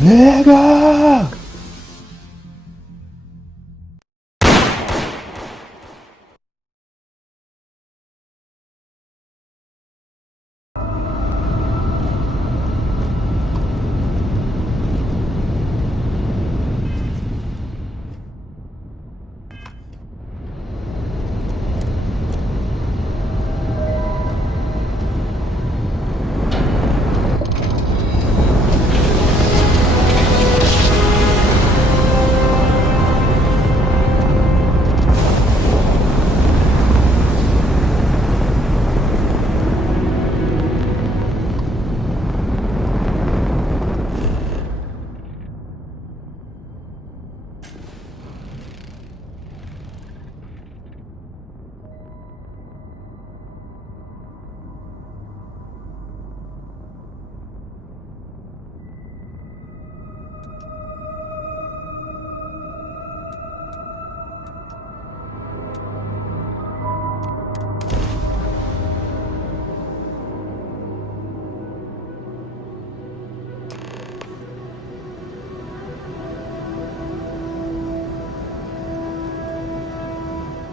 내가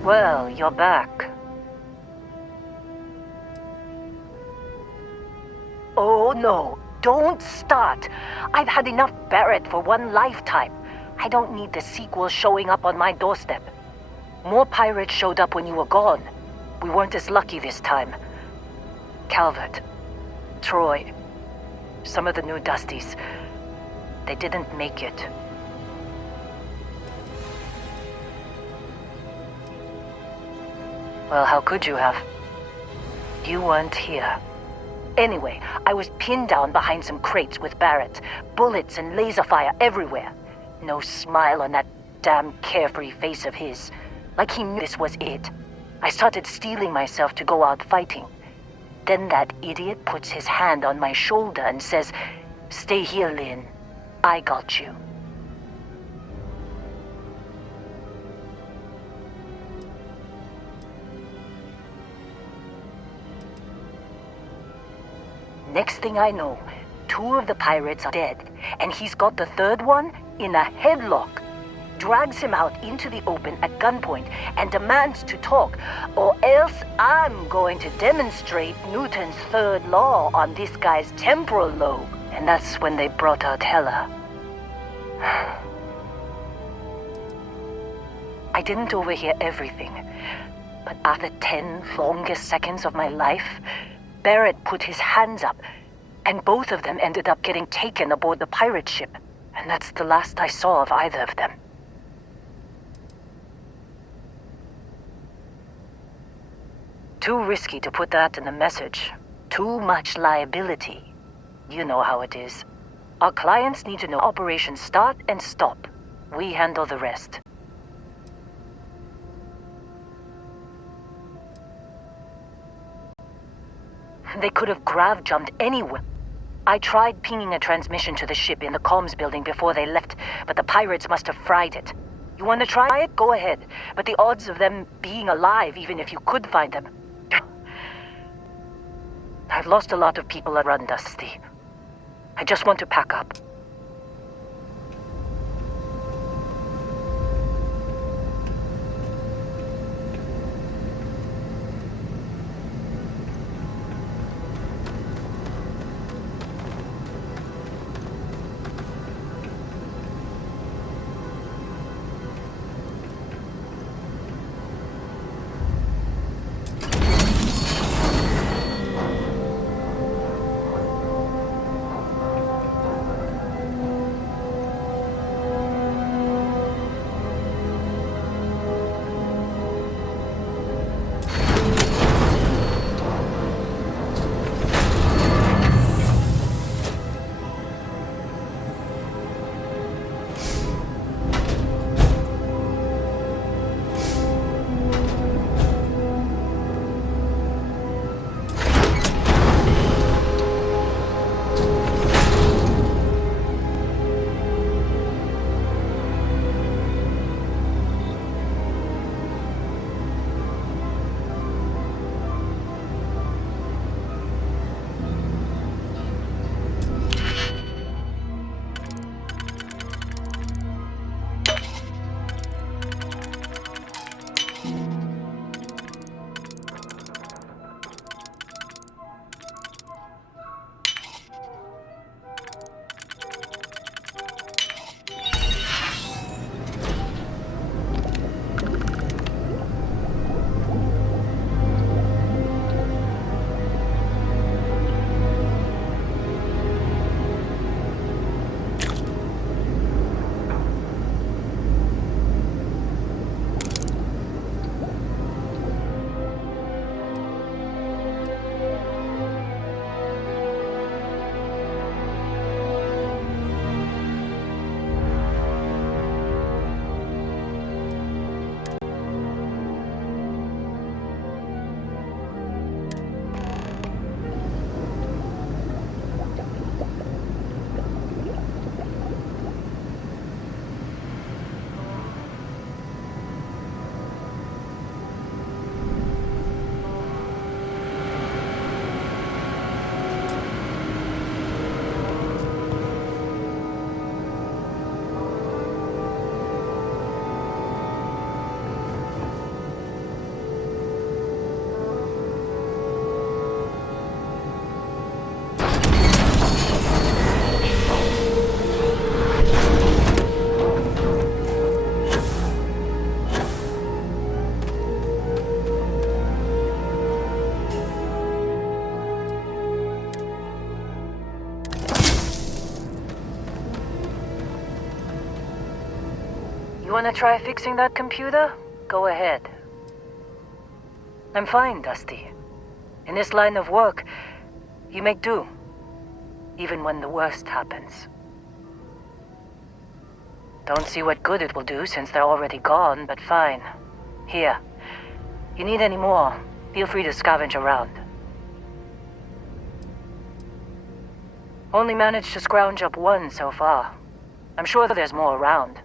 Well, you're back. Oh no, don't start. I've had enough Barrett for one lifetime. I don't need the sequel showing up on my doorstep. More pirates showed up when you were gone. We weren't as lucky this time. Calvert, Troy, some of the new Dusties, they didn't make it. Well, how could you have? You weren't here. Anyway, I was pinned down behind some crates with Barrett. Bullets and laser fire everywhere. No smile on that damn carefree face of his. Like he knew this was it. I started steeling myself to go out fighting. Then that idiot puts his hand on my shoulder and says, "Stay here, Lynn. I got you." Next thing I know, 2 of the pirates are dead, and he's got the 3rd one in a headlock. Drags him out into the open at gunpoint and demands to talk, or else I'm going to demonstrate Newton's 3rd law on this guy's temporal lobe. And that's when they brought out Hella. I didn't overhear everything, but after 10 longest seconds of my life, Barrett put his hands up, and both of them ended up getting taken aboard the pirate ship. And that's the last I saw of either of them. Too risky to put that in the message. Too much liability. You know how it is. Our clients need to know operations start and stop. We handle the rest. They could have grav-jumped anywhere. I tried pinging a transmission to the ship in the comms building before they left, but the pirates must have fried it. You want to try it? Go ahead. But the odds of them being alive, even if you could find them... I've lost a lot of people around Dusty. I just want to pack up. wanna try fixing that computer? Go ahead. I'm fine, Dusty. In this line of work, you make do. Even when the worst happens. Don't see what good it will do since they're already gone, but fine. Here. You need any more, feel free to scavenge around. Only managed to scrounge up one so far. I'm sure there's more around.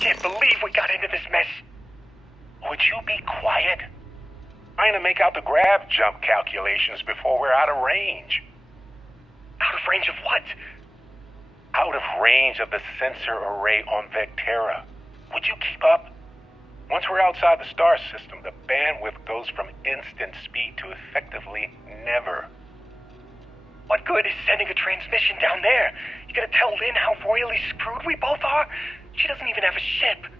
Can't believe we got into this mess. Would you be quiet? Trying to make out the grab jump calculations before we're out of range. Out of range of what? Out of range of the sensor array on Vectera. Would you keep up? Once we're outside the star system, the bandwidth goes from instant speed to effectively never. What good is sending a transmission down there? You gonna tell Lynn how royally screwed we both are? She doesn't even have a ship.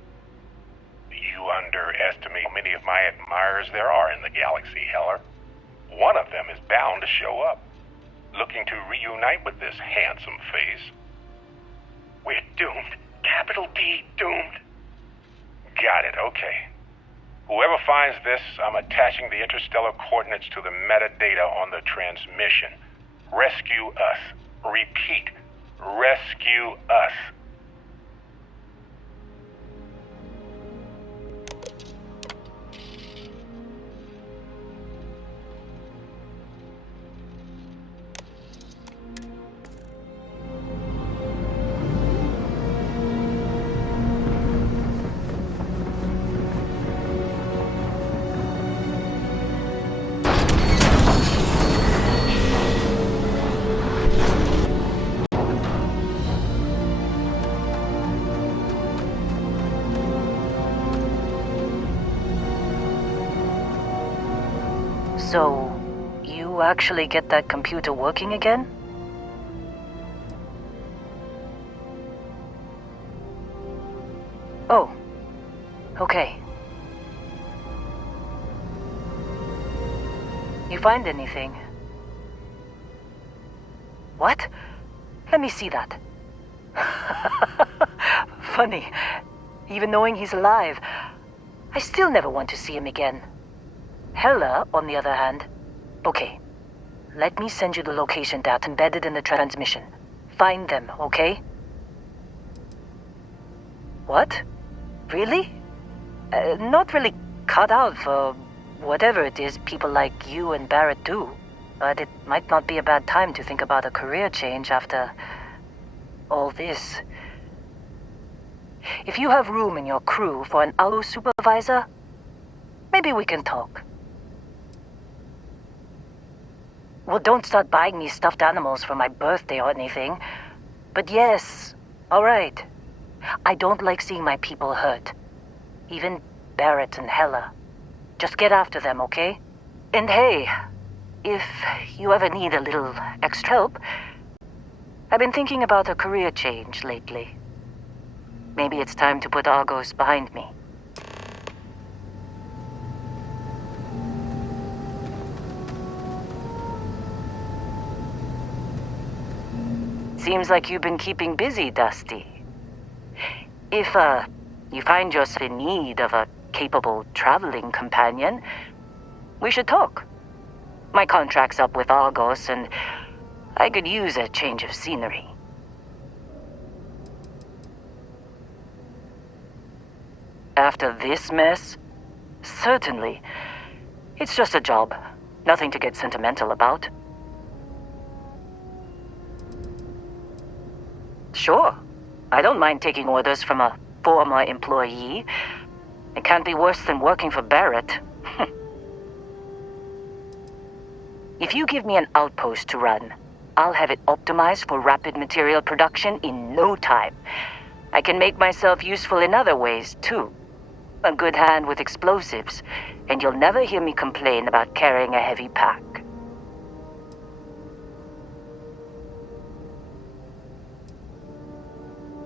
You underestimate how many of my admirers there are in the galaxy, Heller. One of them is bound to show up, looking to reunite with this handsome face. We're doomed. Capital D, doomed. Got it, okay. Whoever finds this, I'm attaching the interstellar coordinates to the metadata on the transmission. Rescue us. Repeat. Rescue us. So, you actually get that computer working again? Oh, okay. You find anything? What? Let me see that. Funny. Even knowing he's alive, I still never want to see him again. Hella, on the other hand... Okay. Let me send you the location data embedded in the transmission. Find them, okay? What? Really? Not really cut out for whatever it is people like you and Barrett do. But it might not be a bad time to think about a career change after... all this. If you have room in your crew for an Allo supervisor, maybe we can talk. Well, don't start buying me stuffed animals for my birthday or anything. But yes, all right. I don't like seeing my people hurt. Even Barrett and Hella. Just get after them, okay? And hey, if you ever need a little extra help, I've been thinking about a career change lately. Maybe it's time to put Argos behind me. Seems like you've been keeping busy, Dusty. If, you find yourself in need of a capable traveling companion, we should talk. My contract's up with Argos, and I could use a change of scenery. After this mess? Certainly. It's just a job. Nothing to get sentimental about. Sure. I don't mind taking orders from a former employee. It can't be worse than working for Barrett. If you give me an outpost to run, I'll have it optimized for rapid material production in no time. I can make myself useful in other ways, too. A good hand with explosives, and you'll never hear me complain about carrying a heavy pack.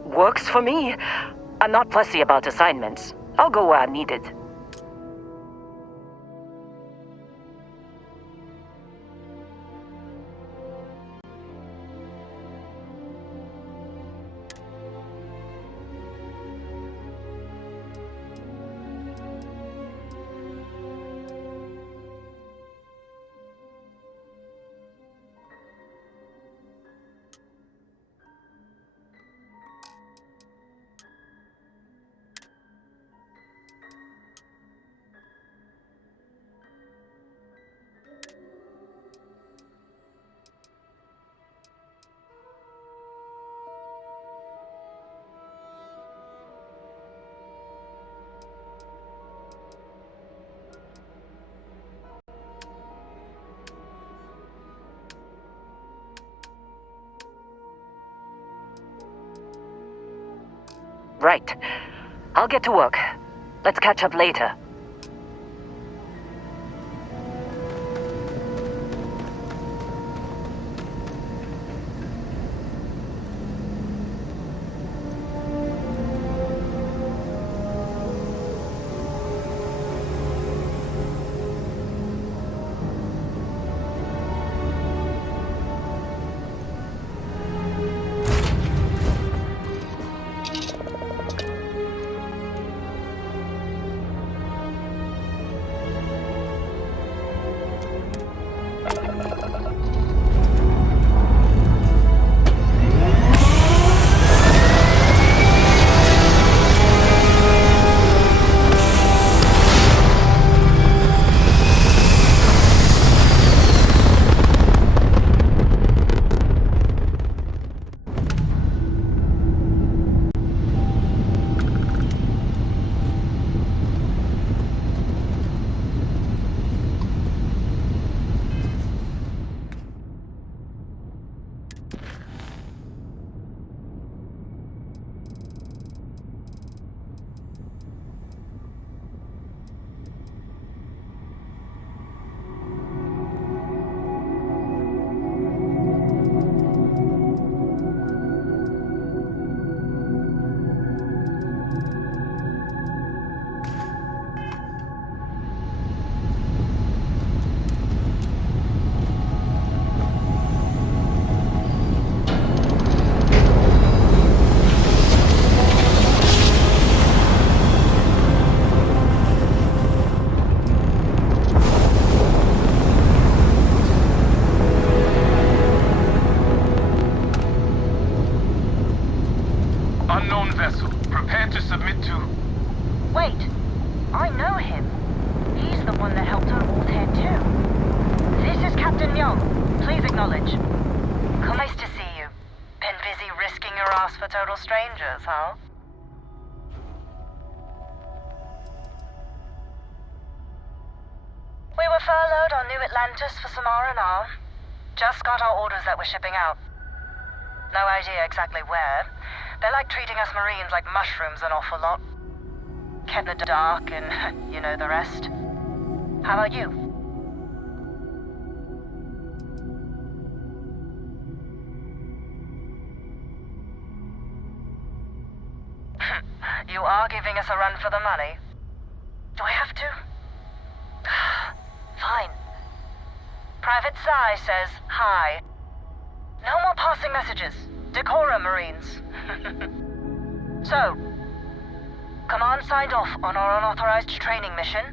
Works for me. I'm not fussy about assignments. I'll go where I'm needed. Right. I'll get to work. Let's catch up later. total strangers, huh? We were furloughed on New Atlantis for some R&R. Just got our orders that we're shipping out. No idea exactly where. They're like treating us Marines like mushrooms an awful lot. Kept in the dark and you know the rest. How about you? You are giving us a run for the money. Do I have to? Fine. Private Psy says hi. No more passing messages. Decorum, Marines. So, Command signed off on our unauthorized training mission.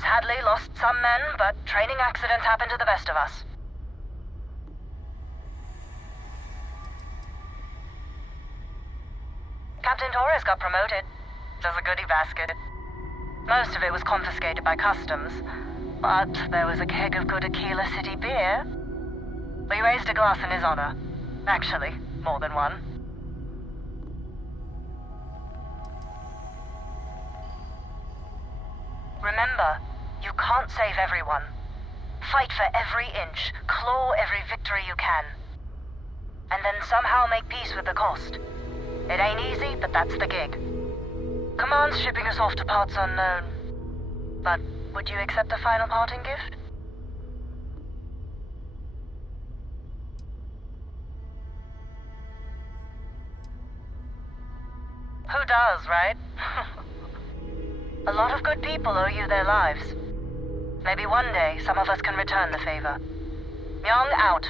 Sadly lost some men, but training accidents happen to the best of us. Captain Torres got promoted. There's a goodie basket. Most of it was confiscated by customs, but there was a keg of good Aquila City beer. We raised a glass in his honor. Actually, more than one. Remember, you can't save everyone. Fight for every inch, claw every victory you can. And then somehow make peace with the cost. It ain't easy, but that's the gig. Command's shipping us off to parts unknown. But would you accept a final parting gift? Who does, right? A lot of good people owe you their lives. Maybe one day some of us can return the favor. Young out.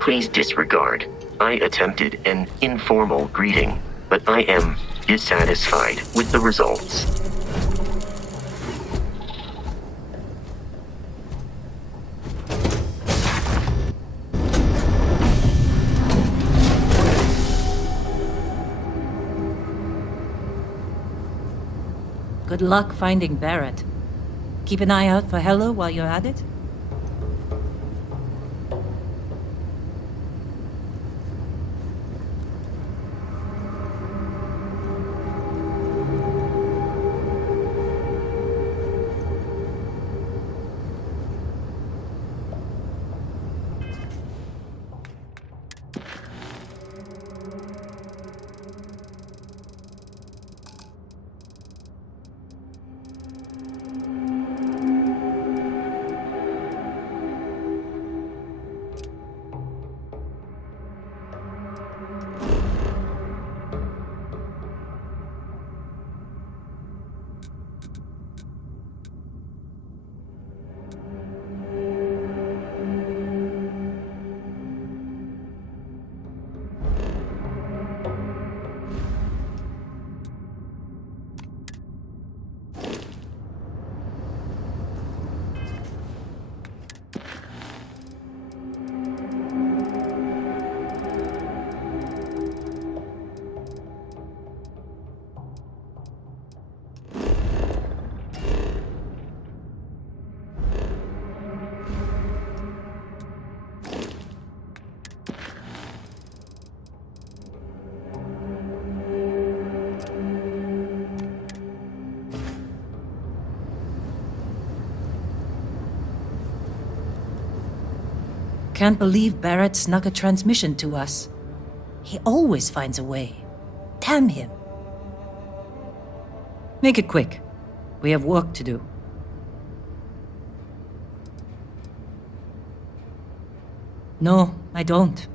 Please disregard. I attempted an informal greeting, but I am dissatisfied with the results. Good luck finding Barrett. Keep an eye out for Hello while you're at it. Can't believe Barrett snuck a transmission to us. He always finds a way. Damn him. Make it quick. We have work to do. No, I don't.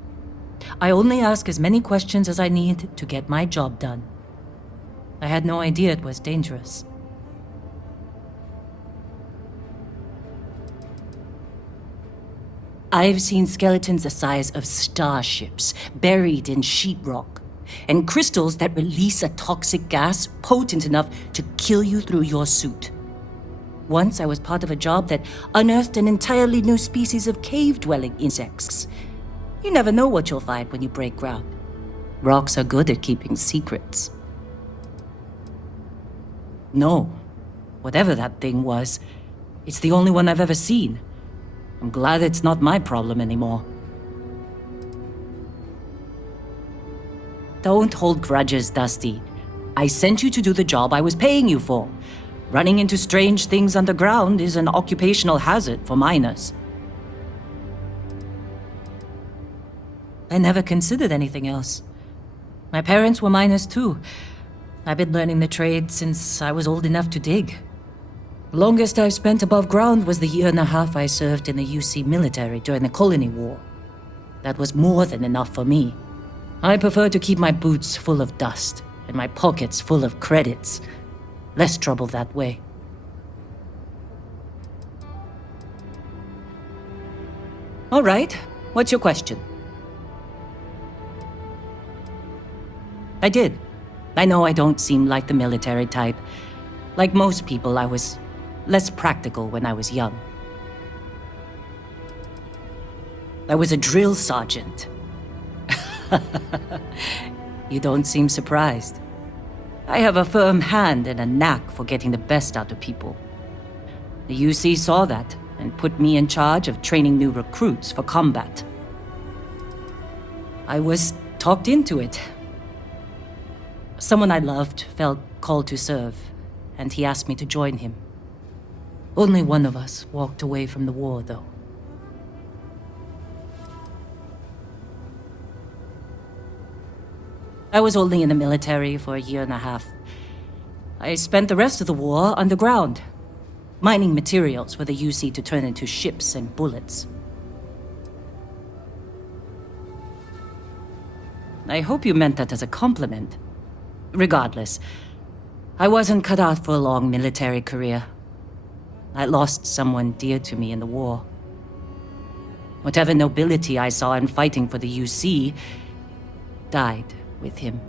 I only ask as many questions as I need to get my job done. I had no idea it was dangerous. I've seen skeletons the size of starships buried in sheetrock, and crystals that release a toxic gas potent enough to kill you through your suit. Once I was part of a job that unearthed an entirely new species of cave-dwelling insects. You never know what you'll find when you break ground. Rocks are good at keeping secrets. No, whatever that thing was, it's the only one I've ever seen. I'm glad it's not my problem anymore. Don't hold grudges, Dusty. I sent you to do the job I was paying you for. Running into strange things underground is an occupational hazard for miners. I never considered anything else. My parents were miners too. I've been learning the trade since I was old enough to dig. The longest I've spent above ground was the 1.5 years I served in the UC military during the Colony War. That was more than enough for me. I prefer to keep my boots full of dust and my pockets full of credits. Less trouble that way. All right, what's your question? I did. I know I don't seem like the military type. Like most people, I was less practical when I was young. I was a drill sergeant. You don't seem surprised. I have a firm hand and a knack for getting the best out of people. The UC saw that and put me in charge of training new recruits for combat. I was talked into it. Someone I loved felt called to serve, and he asked me to join him. Only one of us walked away from the war, though. I was only in the military for 1.5 years. I spent the rest of the war underground, mining materials for the UC to turn into ships and bullets. I hope you meant that as a compliment. Regardless, I wasn't cut out for a long military career. I lost someone dear to me in the war. Whatever nobility I saw in fighting for the UC died with him.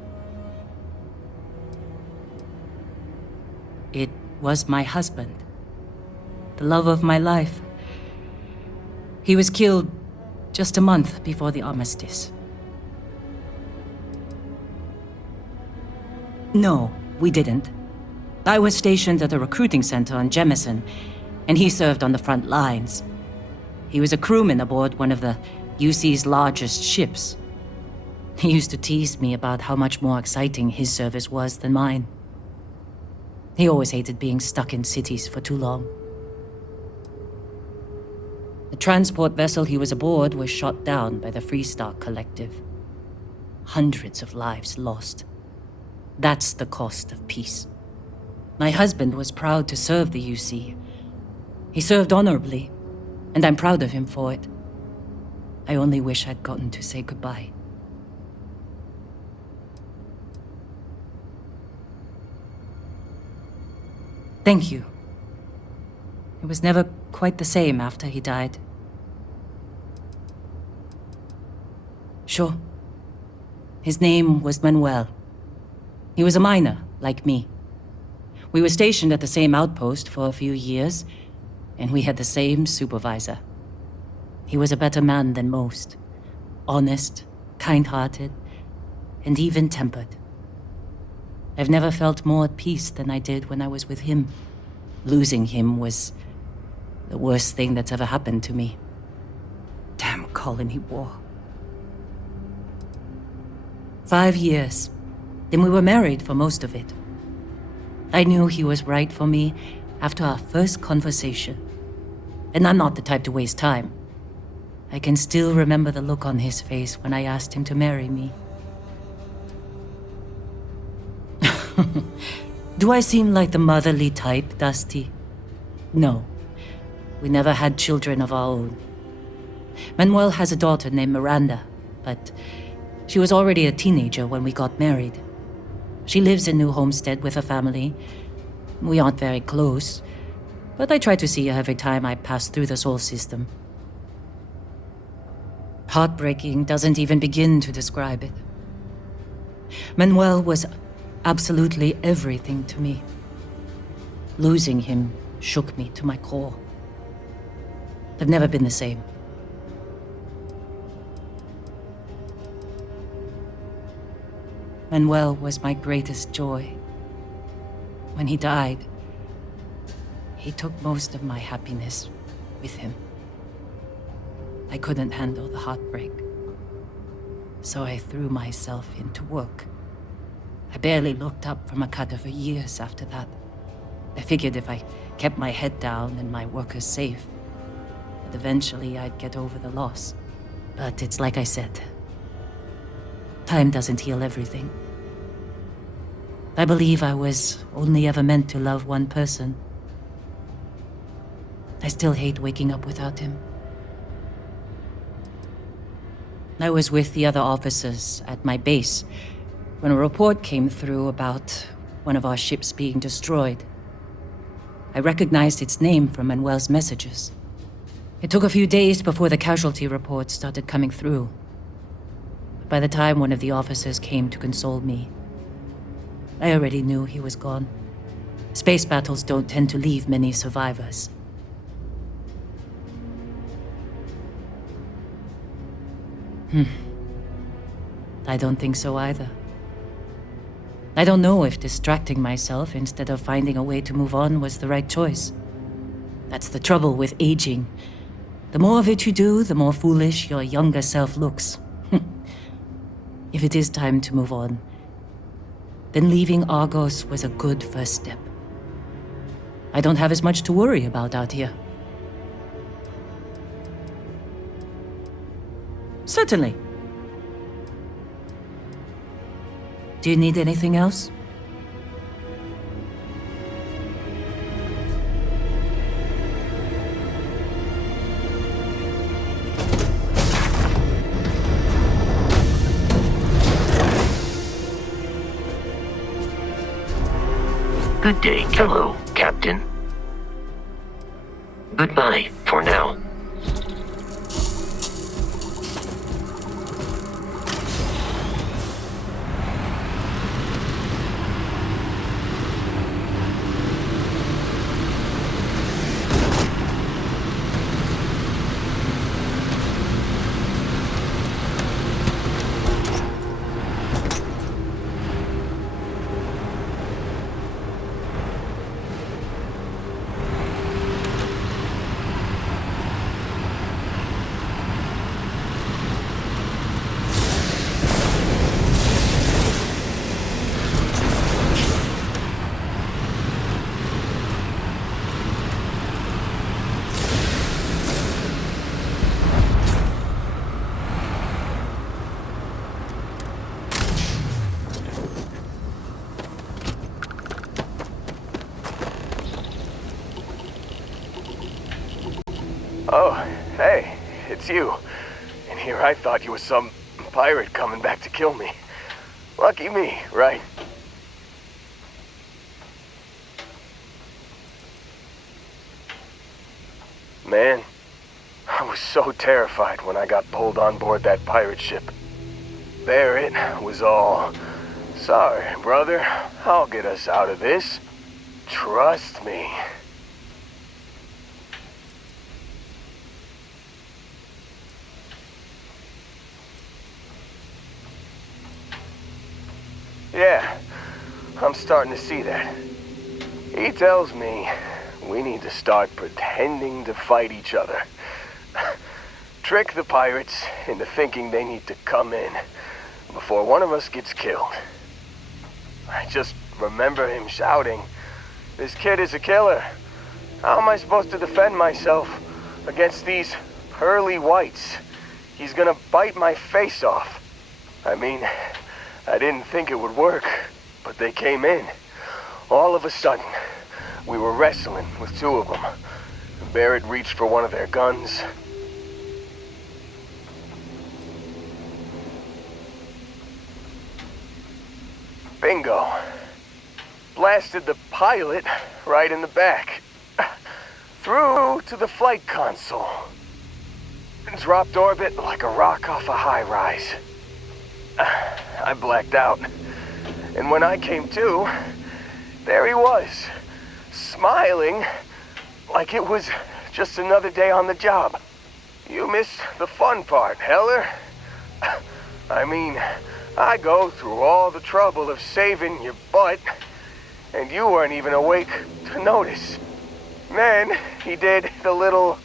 It was my husband, the love of my life. He was killed just a month before the armistice. No, we didn't. I was stationed at a recruiting center on Jemison, and he served on the front lines. He was a crewman aboard one of the UC's largest ships. He used to tease me about how much more exciting his service was than mine. He always hated being stuck in cities for too long. The transport vessel he was aboard was shot down by the Freestar Collective. Hundreds of lives lost. That's the cost of peace. My husband was proud to serve the UC. He served honorably, and I'm proud of him for it. I only wish I'd gotten to say goodbye. Thank you. It was never quite the same after he died. Sure. His name was Manuel. He was a miner, like me. We were stationed at the same outpost for a few years, and we had the same supervisor. He was a better man than most. Honest, kind-hearted, and even-tempered. I've never felt more at peace than I did when I was with him. Losing him was the worst thing that's ever happened to me. Damn Colony War. 5 years. Then we were married for most of it. I knew he was right for me after our first conversation. And I'm not the type to waste time. I can still remember the look on his face when I asked him to marry me. Do I seem like the motherly type, Dusty? No. We never had children of our own. Manuel has a daughter named Miranda, but she was already a teenager when we got married. She lives in New Homestead with her family. We aren't very close, but I try to see her every time I pass through the Sol system. Heartbreaking doesn't even begin to describe it. Manuel was absolutely everything to me. Losing him shook me to my core. I've never been the same. Manuel was my greatest joy. When he died, he took most of my happiness with him. I couldn't handle the heartbreak, so I threw myself into work. I barely looked up from a cutter for years after that. I figured if I kept my head down and my workers safe, that eventually I'd get over the loss. But it's like I said, time doesn't heal everything. I believe I was only ever meant to love one person. I still hate waking up without him. I was with the other officers at my base when a report came through about one of our ships being destroyed. I recognized its name from Manuel's messages. It took a few days before the casualty reports started coming through. But by the time one of the officers came to console me, I already knew he was gone. Space battles don't tend to leave many survivors. I don't think so either. I don't know if distracting myself instead of finding a way to move on was the right choice. That's the trouble with aging. The more of it you do, the more foolish your younger self looks. If it is time to move on, then leaving Argos was a good first step. I don't have as much to worry about out here. Certainly. Do you need anything else? Good day. Hello, Captain. Goodbye, for now. Oh, hey, it's you. And here I thought you were some pirate coming back to kill me. Lucky me, right? Man, I was so terrified when I got pulled on board that pirate ship. Barrett was all, "Sorry, brother, I'll get us out of this. Trust me." Yeah, I'm starting to see that. He tells me we need to start pretending to fight each other. Trick the pirates into thinking they need to come in before one of us gets killed. I just remember him shouting, "This kid is a killer. How am I supposed to defend myself against these pearly whites? He's gonna bite my face off." I mean, I didn't think it would work, but they came in. All of a sudden, we were wrestling with two of them. Barrett reached for one of their guns. Bingo. Blasted the pilot right in the back. Through to the flight console. Dropped orbit like a rock off a high-rise. I blacked out. And when I came to, there he was, smiling like it was just another day on the job. You missed the fun part, Heller. I mean, I go through all the trouble of saving your butt, and you weren't even awake to notice. Then he did the little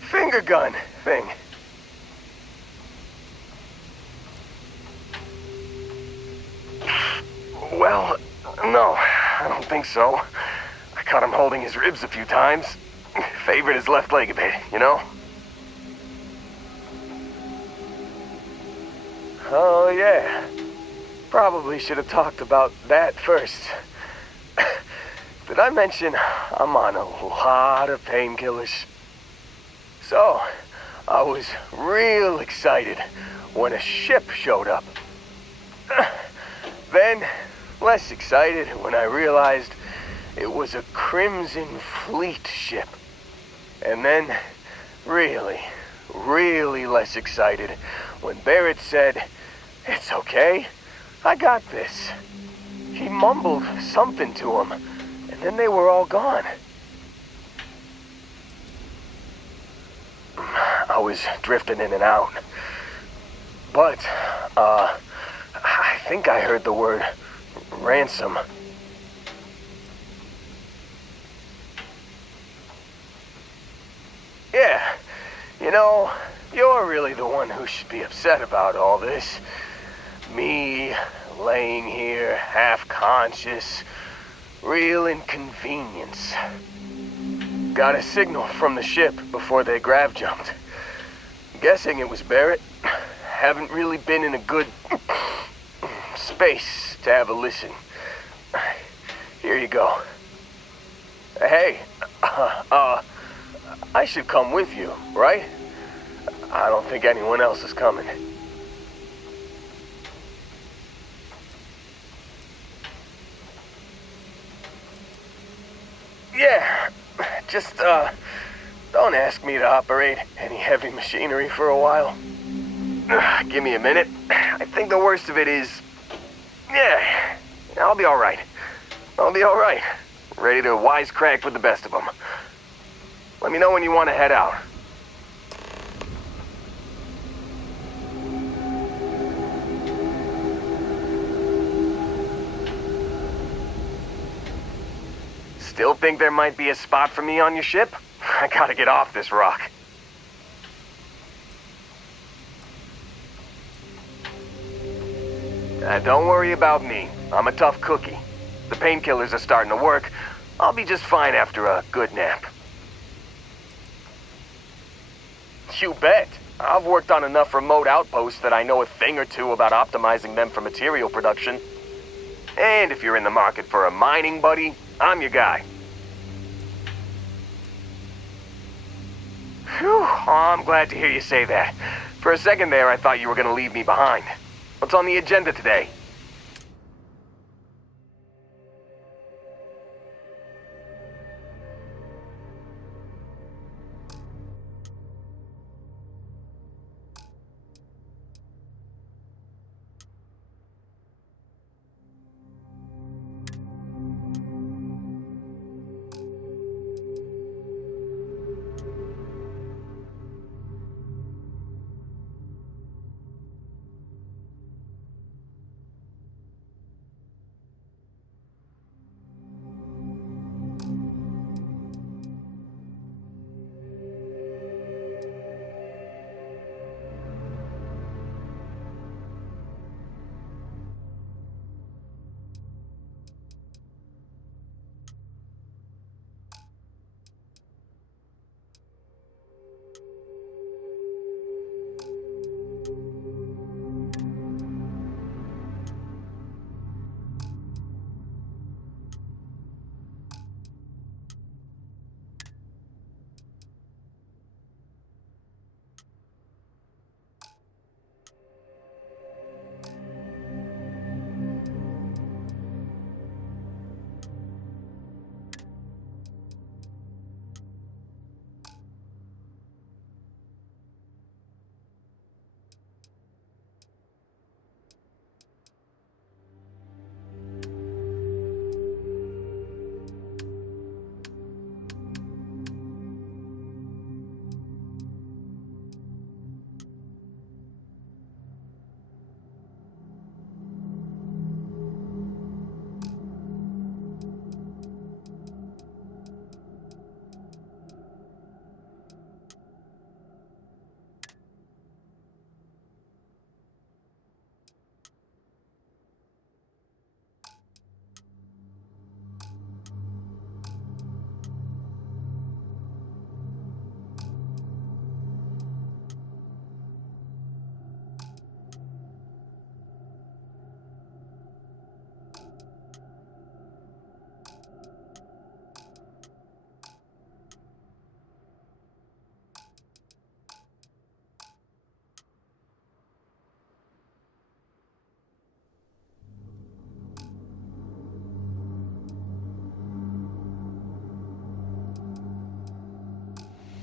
finger gun thing. Well, no, I don't think so. I caught him holding his ribs a few times. Favored his left leg a bit, you know? Oh, yeah. Probably should have talked about that first. Did I mention I'm on a lot of painkillers? So, I was real excited when a ship showed up. Then, less excited when I realized it was a Crimson Fleet ship. And then, really, really less excited when Barrett said, "It's okay, I got this." He mumbled something to him, and then they were all gone. I was drifting in and out. But, I think I heard the word ransom. Yeah, you know, you're really the one who should be upset about all this. Me, laying here, half-conscious, real inconvenience. Got a signal from the ship before they grav jumped. Guessing it was Barrett. Haven't really been in a good space to have a listen. Here you go. Hey, I should come with you, right? I don't think anyone else is coming. Yeah, just, don't ask me to operate any heavy machinery for a while. Give me a minute. I think the worst of it is... Yeah, I'll be alright. I'll be alright. Ready to wisecrack with the best of them. Let me know when you want to head out. Still think there might be a spot for me on your ship? I gotta get off this rock. Don't worry about me. I'm a tough cookie. The painkillers are starting to work. I'll be just fine after a good nap. You bet. I've worked on enough remote outposts that I know a thing or two about optimizing them for material production. And if you're in the market for a mining buddy, I'm your guy. Whew, oh, I'm glad to hear you say that. For a second there, I thought you were gonna leave me behind. What's on the agenda today?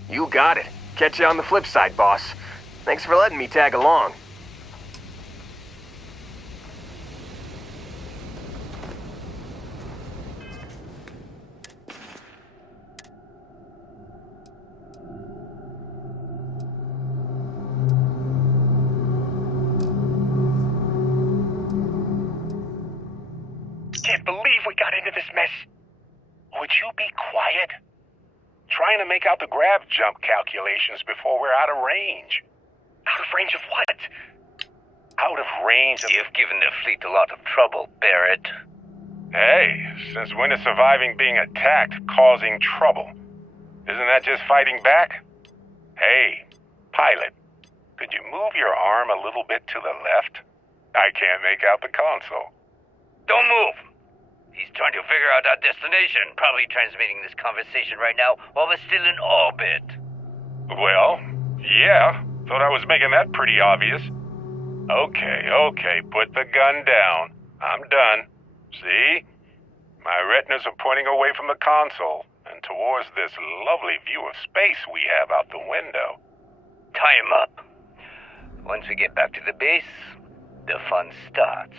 You got it. Catch you on the flip side, boss. Thanks for letting me tag along. Can't believe we got into this mess. Would you be quiet? Trying to make out the grab jump calculations before we're out of range. Out of range of what? Out of range of... You've given the fleet a lot of trouble, Barrett. Hey, since when is surviving being attacked causing trouble? Isn't that just fighting back? Hey, pilot, could you move your arm a little bit to the left? I can't make out the console. Don't move! He's trying to figure out our destination, probably transmitting this conversation right now while we're still in orbit. Well, yeah, thought I was making that pretty obvious. Okay, put the gun down. I'm done. See? My retinas are pointing away from the console and towards this lovely view of space we have out the window. Tie him up. Once we get back to the base, the fun starts.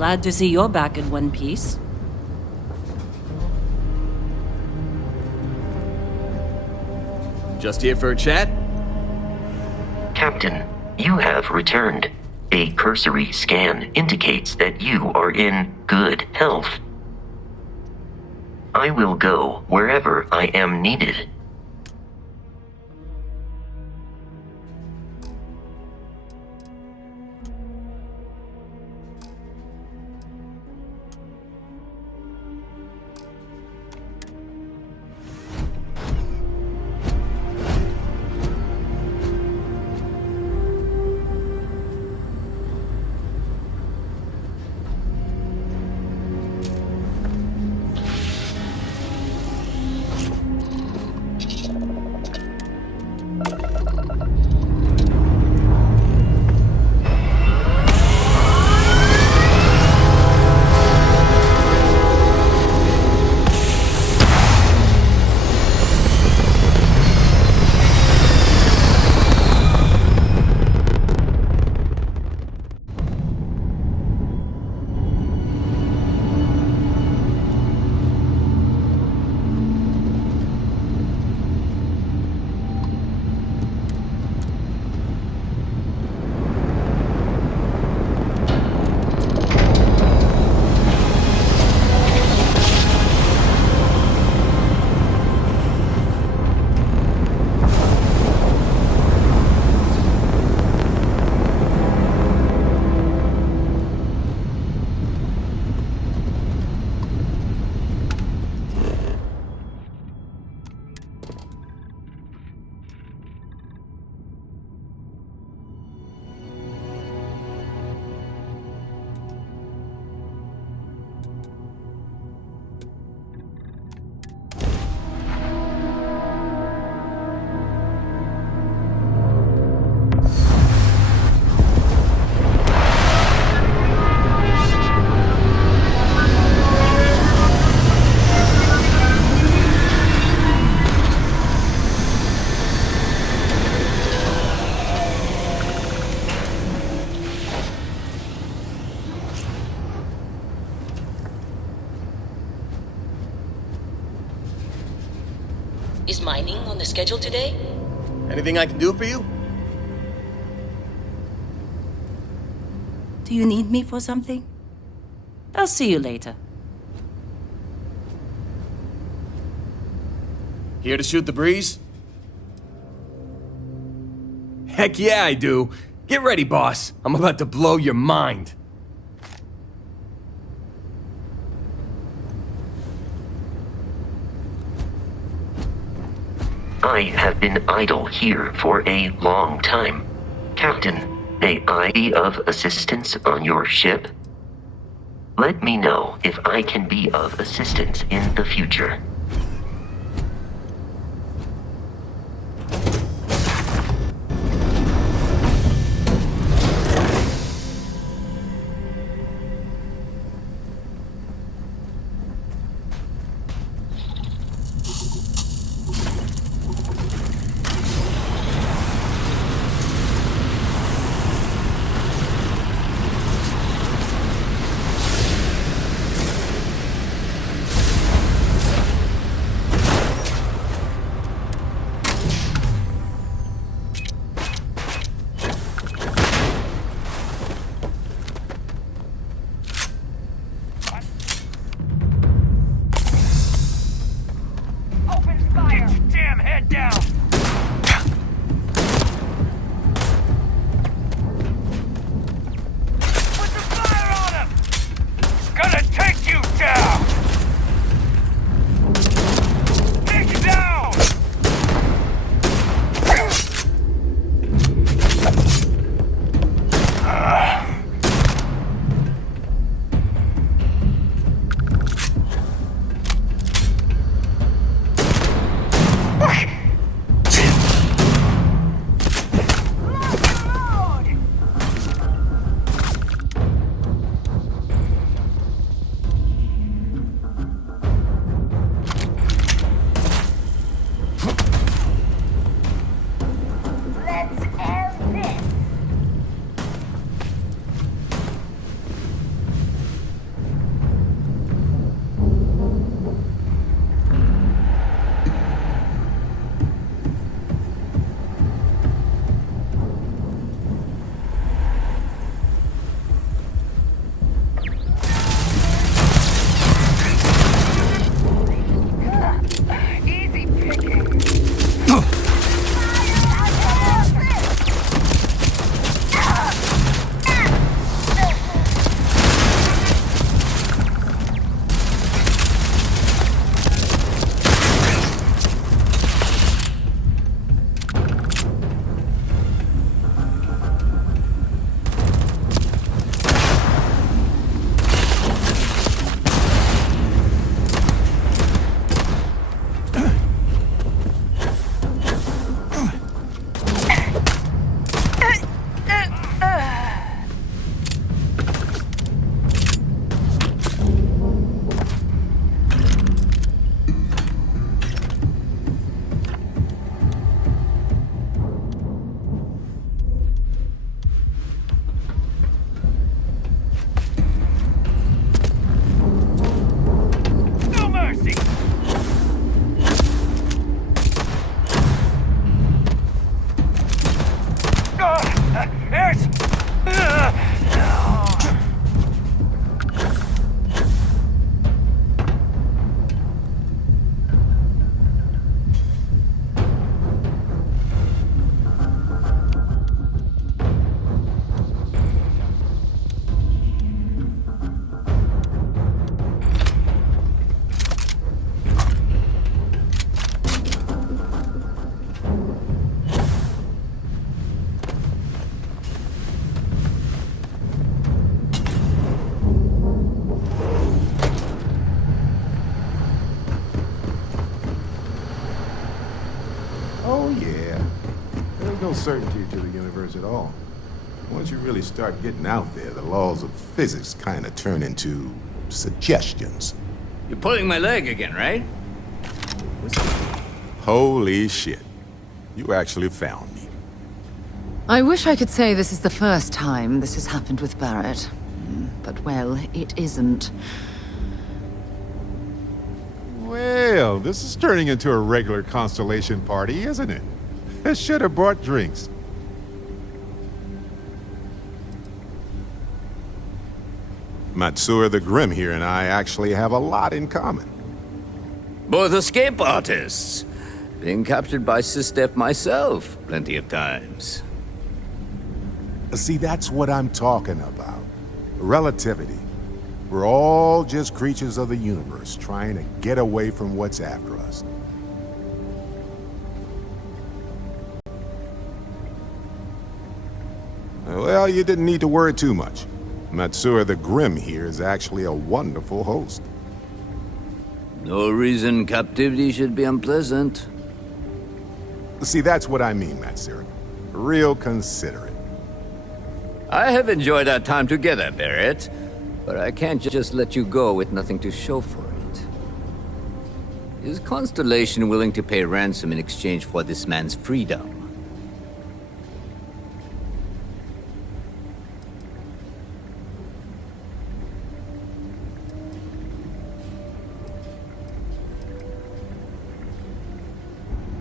Glad to see you're back in one piece. Just here for a chat? Captain, you have returned. A cursory scan indicates that you are in good health. I will go wherever I am needed. Is mining on the schedule today? Anything I can do for you? Do you need me for something? I'll see you later. Here to shoot the breeze? Heck yeah, I do. Get ready, boss. I'm about to blow your mind. I have been idle here for a long time. Captain, may I be of assistance on your ship? Let me know if I can be of assistance in the future. No certainty to the universe at all. Once you really start getting out there, the laws of physics kind of turn into suggestions. You're pulling my leg again, right? Holy shit. You actually found me. I wish I could say this is the first time this has happened with Barrett. But, well, it isn't. Well, this is turning into a regular Constellation party, isn't it? I should have brought drinks. Matsura the Grim here and I actually have a lot in common. Both escape artists. Being captured by Sistef myself plenty of times. See, that's what I'm talking about. Relativity. We're all just creatures of the universe, trying to get away from what's after us. Well, you didn't need to worry too much. Matsura the Grim here is actually a wonderful host. No reason captivity should be unpleasant. See, that's what I mean, Matsura. Real considerate. I have enjoyed our time together, Barrett. But I can't just let you go with nothing to show for it. Is Constellation willing to pay ransom in exchange for this man's freedom?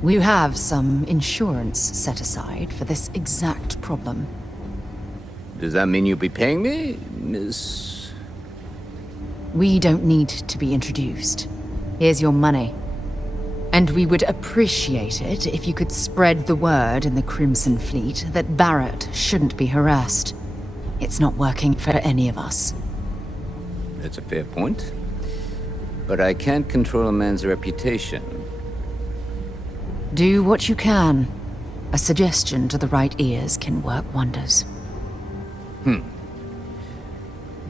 We have some insurance set aside for this exact problem. Does that mean you'll be paying me, Miss... We don't need to be introduced. Here's your money. And we would appreciate it if you could spread the word in the Crimson Fleet that Barrett shouldn't be harassed. It's not working for any of us. That's a fair point. But I can't control a man's reputation. Do what you can. A suggestion to the right ears can work wonders.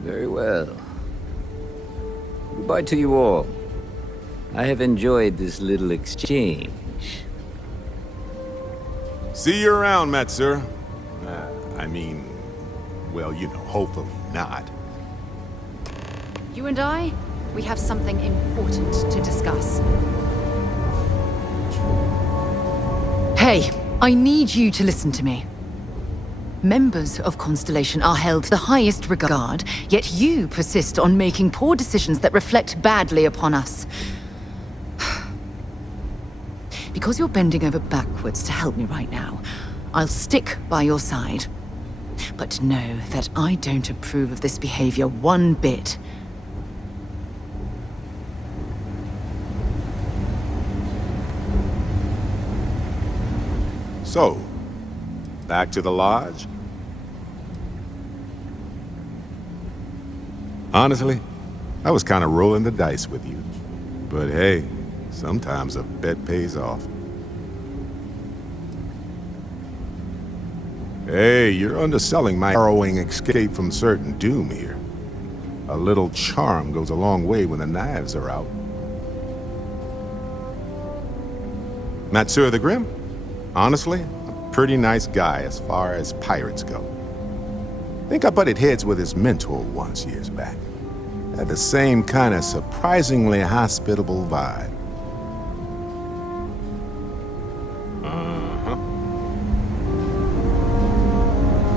Very well. Goodbye to you all. I have enjoyed this little exchange. See you around, Matsura. Well, you know, hopefully not. You and I, we have something important to discuss. Hey, I need you to listen to me. Members of Constellation are held to the highest regard, yet you persist on making poor decisions that reflect badly upon us. Because you're bending over backwards to help me right now, I'll stick by your side. But know that I don't approve of this behavior one bit. So, back to the lodge? Honestly, I was kind of rolling the dice with you. But hey, sometimes a bet pays off. Hey, you're underselling my harrowing escape from certain doom here. A little charm goes a long way when the knives are out. Matsura the Grim? Honestly, a pretty nice guy as far as pirates go. Think I butted heads with his mentor once years back. Had the same kind of surprisingly hospitable vibe.